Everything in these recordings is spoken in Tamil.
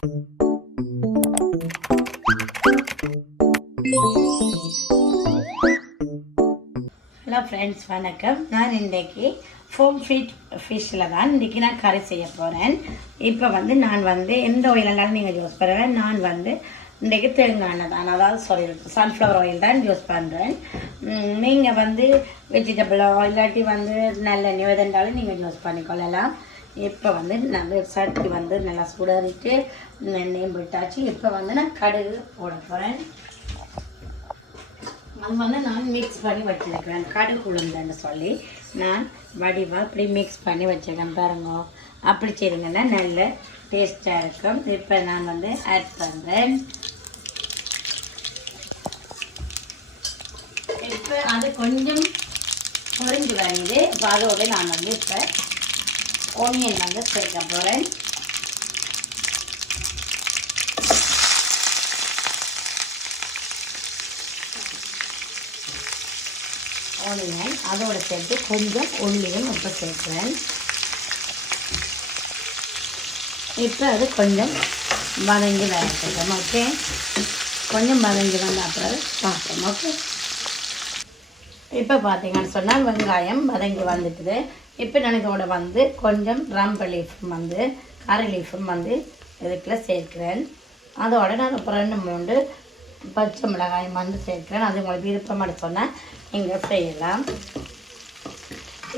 ஹலோ ஃப்ரெண்ட்ஸ், வணக்கம். நான் இன்றைக்கி ஃபோம் ஃபீட் ஃபிஷ்ஷில் தான் இன்றைக்கி நான் கறி செய்ய போகிறேன். இப்போ நான் எந்த ஆயிலாலும் நீங்கள் யூஸ் பண்ணுறேன். நான் இன்றைக்கி தேங்காய் எண்ணெய் தான், அதாவது சன்ஃப்ளவர் ஆயில் தான் யூஸ் பண்ணுறேன். நீங்கள் வெஜிடபிளோ இல்லாட்டி நல்லெண்ணெயோ எதுண்டாலும் நீங்கள் யூஸ் பண்ணிக்கொள்ளலாம். இப்போ நல்ல சட்டி நல்லா சுடறிட்டு எண்ணெயும் விட்டாச்சு. இப்போ நான் கடுகு போட போகிறேன். அது நான் மிக்ஸ் பண்ணி வச்சுருக்கிறேன். கடுகு உளுந்துன்னு சொல்லி நான் வடிவாக அப்படி மிக்ஸ் பண்ணி வச்சுருக்கேன். பாருங்க, அப்படி செய்யுங்கன்னா நல்ல டேஸ்ட்டாக இருக்கும். இப்போ நான் ஆட் பண்ணுறேன். இப்போ அது கொஞ்சம் பொரிஞ்சு வருது. இப்போ அதோடு நான் இப்போ ஒனியன் சேர்க்க போகிறேன். ஆனியன் அதோடு சேர்த்து கொஞ்சம் உள்ளியும் இப்போ சேர்க்குறேன். இப்போ அது கொஞ்சம் வதங்கி வரட்டும். ஓகே, கொஞ்சம் வதங்கி வந்த அப்புறம் பார்ப்போம். ஓகே, இப்போ பார்த்தீங்கன்னு சொன்னால் வெங்காயம் வதங்கி வந்துட்டுது. இப்போ எனக்கு கொஞ்சம் ரம்ப லீஃபும் கரை லீஃபும் இதுக்குள்ள சேர்க்கிறேன். அதோட நான் அப்புறம் 2-3 பச்சை மிளகாயம் சேர்க்கிறேன். அது உங்களுக்கு விருப்பமான சொன்னால் நீங்கள் செய்யலாம்.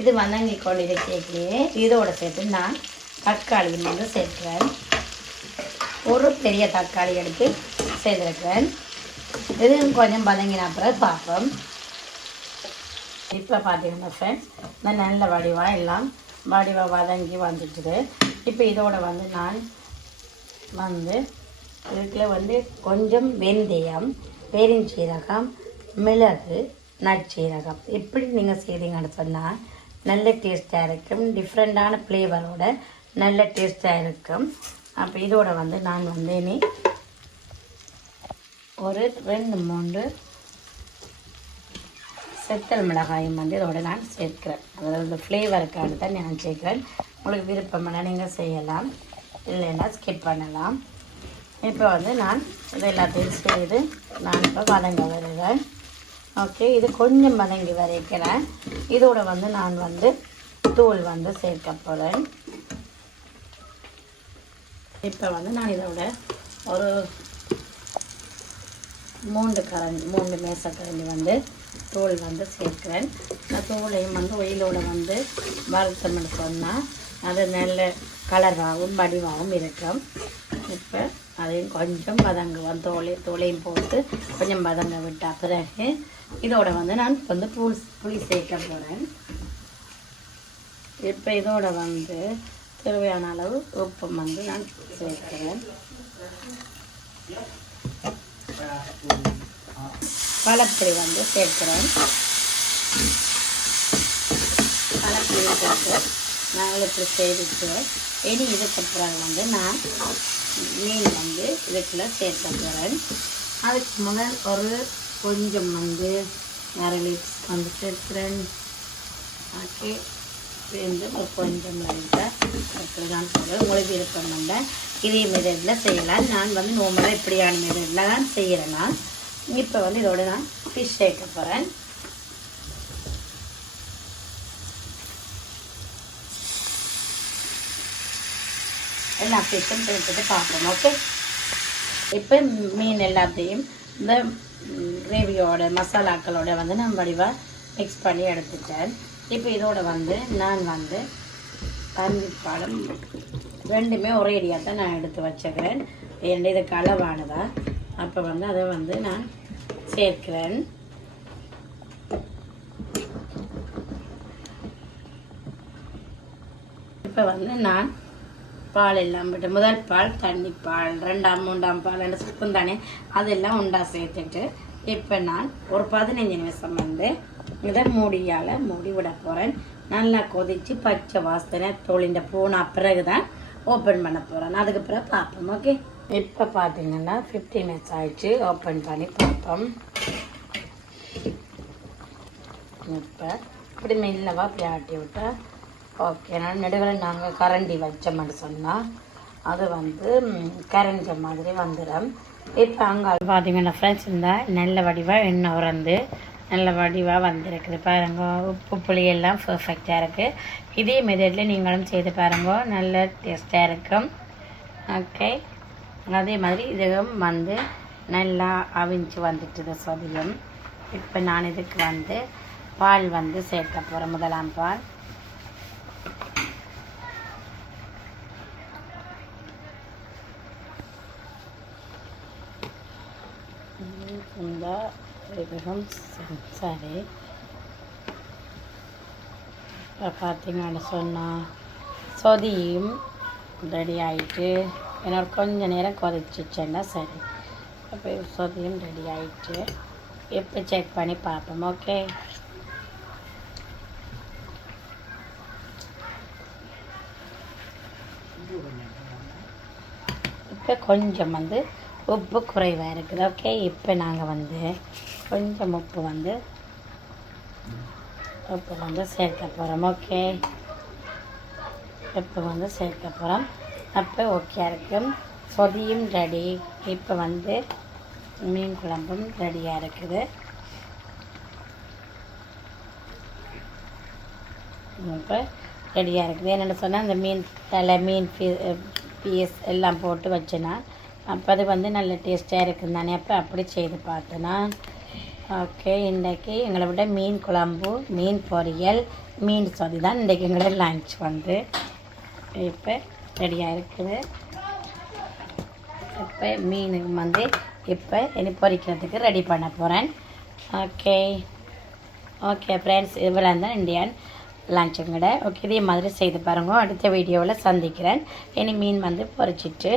இது வதங்கி கொண்டு இருக்கே இதோடு சேர்த்து நான் தக்காளியும் சேர்க்கிறேன். ஒரு பெரிய தக்காளி எடுத்து சேர்த்துருக்கிறேன். இது கொஞ்சம் வதங்கின அப்புறம் பார்ப்போம். இப்போ பார்த்தீங்கன்னா ஃப்ரெண்ட்ஸ், இந்த நல்ல வடிவாக எல்லாம் வதங்கி வந்துட்டுது. இப்போ இதோட நான் இதுக்குள்ள கொஞ்சம் வெந்தயம், பெருஞ்சீரகம், மிளகு, நற்சீரகம் இப்படி நீங்கள் செய்தீங்கன்னு சொன்னால் நல்ல டேஸ்ட்டாக இருக்கும். டிஃப்ரெண்ட்டான ஃப்ளேவரோட நல்ல டேஸ்ட்டாக இருக்கும். அப்போ இதோட நான் இனி ஒரு 2-3 செத்தல் மிளகாயும் இதோட நான் சேர்க்கிறேன். அதாவது ஃப்ளேவருக்காக தான் நான் சேர்க்குறேன். உங்களுக்கு விருப்பமான நீங்கள் செய்யலாம், இல்லைன்னா ஸ்கிப் பண்ணலாம். இப்போ நான் இது எல்லாத்தையும் செய்து நான் இப்போ வதங்க வருவேன். ஓகே, இது கொஞ்சம் வதங்கி வரைக்கிறேன். இதோட நான் தூள் சேர்க்க போகிறேன். இப்போ நான் இதோட ஒரு 3 மேசக்கரண்டி தூள் சேர்க்கிறேன். இந்த தூளையும் ஒயிலோட வறுத்தம்னு சொன்னால் அது நல்ல கலராகவும் வடிவாகவும் இருக்கும். இப்போ அதையும் கொஞ்சம் தோலையும் போட்டு கொஞ்சம் வதங்க விட்ட பிறகு இதோட நான் புளி சேர்க்க போகிறேன். இப்போ இதோட தேவையான அளவு உப்பு நான் சேர்க்கிறேன். பழப்புளி சேர்க்கிறேன். பழப்புளி சேர்த்து நாங்கள் இப்படி செய்துட்டு இனி இதுக்கப்புறம் நான் மீன் இதுக்குள்ள சேர்க்க போகிறேன். அதுக்கு முதல் ஒரு கொஞ்சம் நரளி சேர்க்கிறேன். ஓகே, ஒரு கொஞ்சம் லைட்டாக அப்படி நான் சொல்கிறேன். உங்களுக்கு விருப்பம் இதே மெதடில் செய்யலாம். நான் நார்மலாக இப்படியான மெதடில் தான் செய்கிறேன். நான் இப்போ இதோட நான் ஃபிஷ் சேர்க்க போகிறேன். எல்லா ஃபிஷ்ஷும் சேர்த்துட்டு பார்ப்போம். ஓகே, இப்போ மீன் எல்லாத்தையும் இந்த கிரேவியோட மசாலாக்களோட நான் வடிவாக மிக்ஸ் பண்ணி எடுத்துட்டேன். இப்போ இதோட நான் தண்ணிப்பாலம் 2மே ஒரே அடியாக தான் நான் எடுத்து வச்சுக்கிறேன். இதுக்கு அளவானதா அப்போ அதை நான் சேர்க்கிறேன். இப்போ நான் பால் எல்லாம் விட்டு முதல் பால், தண்ணிப்பால், 2ஆம் 3ஆம் பால் என்ற ஸ்பூன் தானே அதெல்லாம் உண்டா சேர்த்துட்டு இப்போ நான் ஒரு 15 நிமிஷம் இதை மூடி விட போகிறேன். நல்லா கொதித்து பச்சை வாசனை தோளிண்ட போன பிறகு தான் ஓப்பன் பண்ண போகிறேன். அதுக்கு பிறகு பார்ப்போம். ஓகே, இப்போ பார்த்தீங்கன்னா 15 மினிட்ஸ் ஆயிடுச்சு. ஓப்பன் பண்ணி பார்ப்போம். இப்போ இப்படி மெல்லவா அப்படி ஆட்டி விட்டால் ஓகே. நான் நடுவில் நாங்கள் கரண்டி வச்சோம்னு சொன்னால் அது வந்து கரைஞ்ச மாதிரி வந்துடும். இப்போ அங்கே பார்த்தீங்கன்னா ஃப்ரெண்ட்ஸ் இருந்தால் நல்ல வடிவாக எண்ணெய் உறந்து நல்ல வடிவாக வந்திருக்குது பாருங்க. உப்பு புளி எல்லாம் பர்ஃபெக்டாக இருக்குது. இதே மெத்தடில் நீங்களும் செய்து பாருங்க, நல்ல டேஸ்ட்டாக இருக்கும். ஓகே, அதே மாதிரி இதுவும் வந்து நல்லா அவிஞ்சு வந்துட்டுது சொதியம். இப்போ நான் இதுக்கு வந்து பால் வந்து சேர்க்க போகிறேன். முதலாம் பால் இந்த சரி. இப்போ பார்த்தீங்கன்னு சொன்னால் சொதியும் ரெடி ஆகிட்டு என்னோட கொஞ்சம் நேரம் கொதிச்சிச்சேன்னா சரி. அப்போ சொதியும் ரெடி ஆகிட்டு இப்போ செக் பண்ணி பார்ப்போம். ஓகே, இப்போ கொஞ்சம் வந்து உப்பு குறைவாக இருக்குது. ஓகே, இப்போ நாங்கள் வந்து கொஞ்சம் உப்பு வந்து சேர்க்க போகிறோம். ஓகே, இப்போ வந்து சேர்க்க போகிறோம். அப்போ ஓகே இருக்கும். சொதியும் ரெடி. இப்போ வந்து மீன் குழம்பும் ரெடியாக இருக்குது. இப்போ ரெடியாக இருக்குது. என்னென்னு சொன்னால் அந்த மீன் தலை, மீன் பீஸ் எல்லாம் போட்டு வச்சேன்னா அப்போ அது வந்து நல்ல டேஸ்ட்டாக இருக்குது தானே. அப்போ அப்படி செய்து பார்த்தேன்னா ஓகே. இன்றைக்கி எங்களை விட மீன் குழம்பு, மீன் பொரியல், மீன் சொதி தான் இன்றைக்கி எங்களோட லன்ச் வந்து இப்போ ரெடியாக இருக்குது. இப்போ மீனுக்கு வந்து இப்போ இனி பொரிக்கிறதுக்கு ரெடி பண்ண போகிறேன். ஓகே ஓகே ஃப்ரெண்ட்ஸ், இவ்வளோ தான் இந்தியன் லஞ்சுங்கட. ஓகே, இதே மாதிரி செய்து பாருங்க. அடுத்த வீடியோவில் சந்திக்கிறேன். இனி மீன் வந்து பொரிச்சிட்டு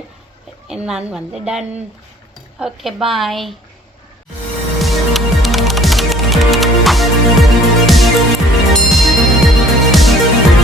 நான் வந்து டன். ஓகே, பாய்.